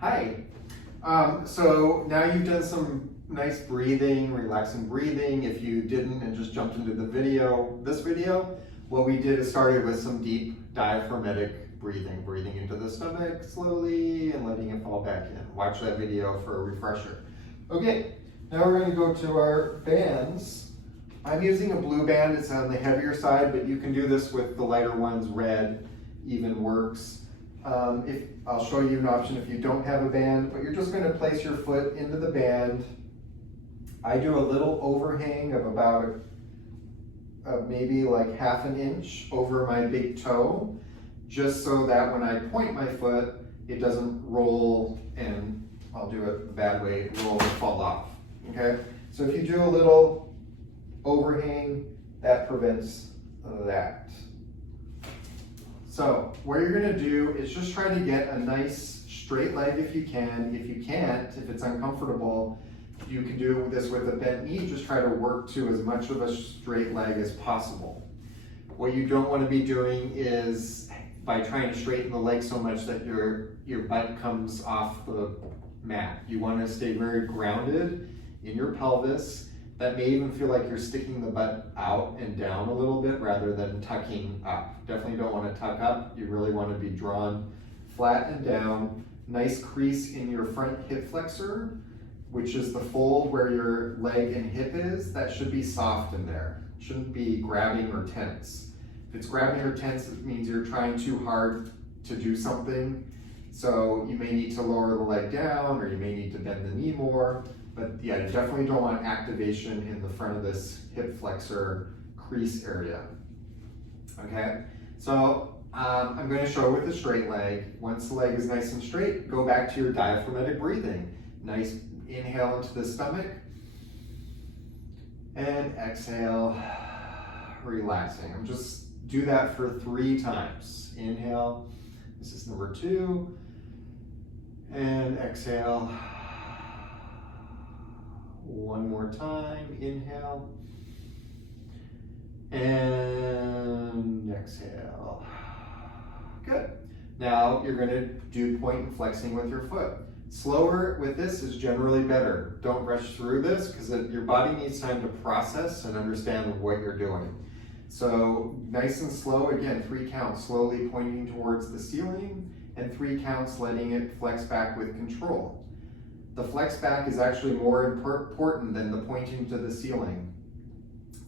Hi. So now you've done some nice breathing, relaxing breathing. If you didn't and just jumped into this video, what we did is started with some deep diaphragmatic breathing into the stomach slowly and letting it fall back in. Watch that video for a refresher. Okay, now we're going to go to our bands. I'm using a blue band. It's on the heavier side, but you can do this with the lighter ones. Red even works. I'll show you an option if you don't have a band, but you're just going to place your foot into the band. I do a little overhang of about maybe like half an inch over my big toe, just so that when I point my foot, it doesn't roll, and I'll do it the bad way, roll and fall off. Okay, so if you do a little overhang, that prevents that. So what you're going to do is just try to get a nice straight leg if you can. If you can't, if it's uncomfortable, you can do this with a bent knee. Just try to work to as much of a straight leg as possible. What you don't want to be doing is by trying to straighten the leg so much that your butt comes off the mat. You want to stay very grounded in your pelvis. That may even feel like you're sticking the butt out and down a little bit rather than tucking up. Definitely don't want to tuck up. You really want to be drawn flat and down. Nice crease in your front hip flexor, which is the fold where your leg and hip is. That should be soft in there. It shouldn't be grabbing or tense. If it's grabbing or tense, it means you're trying too hard to do something. So you may need to lower the leg down, or you may need to bend the knee more. But yeah, you definitely don't want activation in the front of this hip flexor crease area. Okay, so I'm going to show with a straight leg. Once the leg is nice and straight, go back to your diaphragmatic breathing. Nice inhale into the stomach and exhale, relaxing. I'm just do that for 3 times. Inhale, this is number 2, and exhale. One more time, inhale, and exhale. Good. Now you're going to do point and flexing with your foot. Slower with this is generally better. Don't rush through this because your body needs time to process and understand what you're doing. So nice and slow, again, 3 counts, slowly pointing towards the ceiling, and 3 counts letting it flex back with control. The flex back is actually more important than the pointing to the ceiling.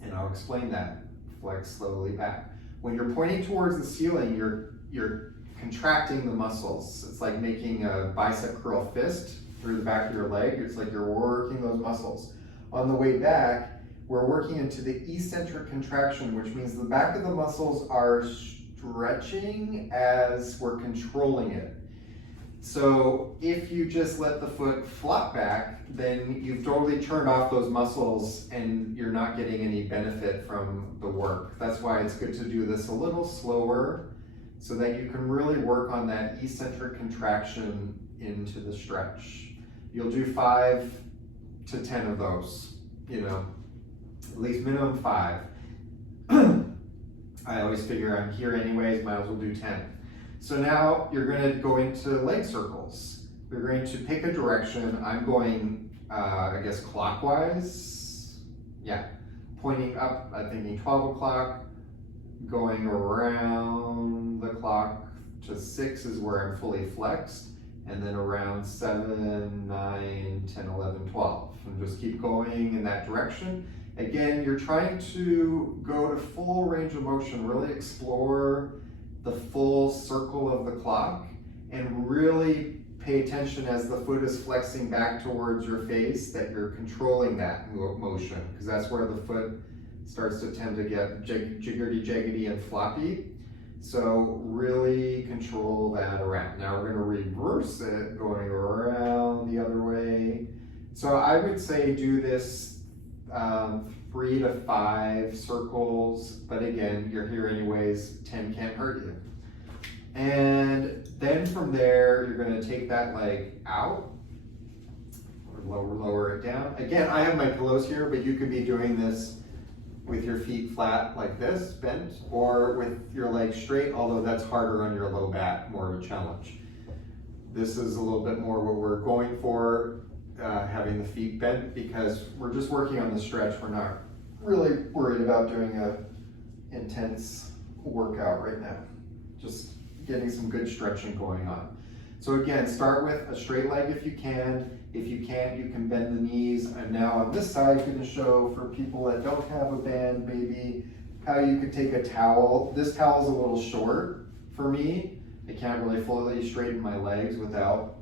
And I'll explain that. Flex slowly back. When you're pointing towards the ceiling, you're contracting the muscles. It's like making a bicep curl fist through the back of your leg. It's like you're working those muscles. On the way back, we're working into the eccentric contraction, which means the back of the muscles are stretching as we're controlling it. So if you just let the foot flop back, then you've totally turned off those muscles and you're not getting any benefit from the work. That's why it's good to do this a little slower so that you can really work on that eccentric contraction into the stretch. You'll do 5 to 10 of those, at least minimum 5. I always figure I'm here anyways, might as well do 10. So now you're going to go into leg circles. We're going to pick a direction. I'm going, I guess, clockwise. Yeah, pointing up, I'm thinking 12 o'clock, going around the clock to 6 is where I'm fully flexed, and then around 7, 9, 10, 11, 12. And just keep going in that direction. Again, you're trying to go to full range of motion, really explore the full circle of the clock, and really pay attention as the foot is flexing back towards your face, that you're controlling that motion, because that's where the foot starts to tend to get jiggery and floppy. So really control that around. Now we're going to reverse it, going around the other way. So I would say do this 3 to 5 circles, but again, you're here anyways, 10 can't hurt you. And then from there, you're going to take that leg out, or lower it down. Again, I have my pillows here, but you could be doing this with your feet flat like this, bent, or with your legs straight, although that's harder on your low back, more of a challenge. This is a little bit more what we're going for, having the feet bent, because we're just working on the stretch. We're not really worried about doing a intense workout right now. Just getting some good stretching going on. So again, start with a straight leg if you can. If you can't, you can bend the knees. I'm now on this side going to show for people that don't have a band maybe how you could take a towel. This towel is a little short for me. I can't really fully straighten my legs without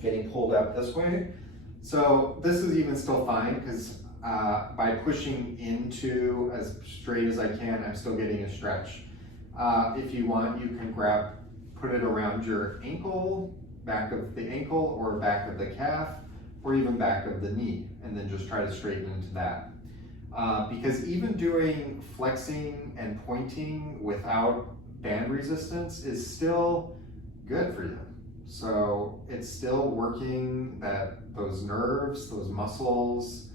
getting pulled up this way. So this is even still fine because by pushing into as straight as I can, I'm still getting a stretch. If you want, you can put it around your ankle, back of the ankle, or back of the calf, or even back of the knee, and then just try to straighten into that. Because even doing flexing and pointing without band resistance is still good for you. So it's still working those nerves, those muscles,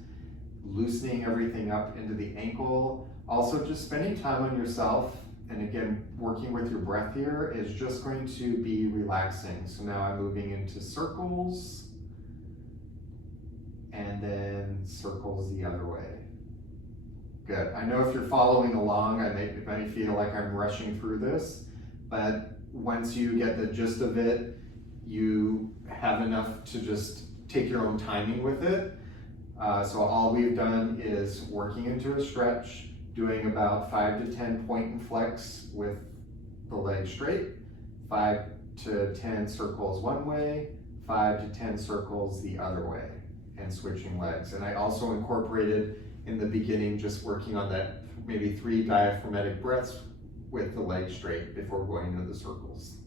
loosening everything up into the ankle. Also just spending time on yourself, and again, working with your breath here is just going to be relaxing. So now I'm moving into circles, and then circles the other way. Good. I know if you're following along, it might feel like I'm rushing through this, but once you get the gist of it, you have enough to just take your own timing with it. So all we've done is working into a stretch, doing about 5 to 10 point and flex with the leg straight, 5 to 10 circles one way, 5 to 10 circles the other way, and switching legs. And I also incorporated in the beginning just working on that maybe 3 diaphragmatic breaths with the leg straight before going into the circles.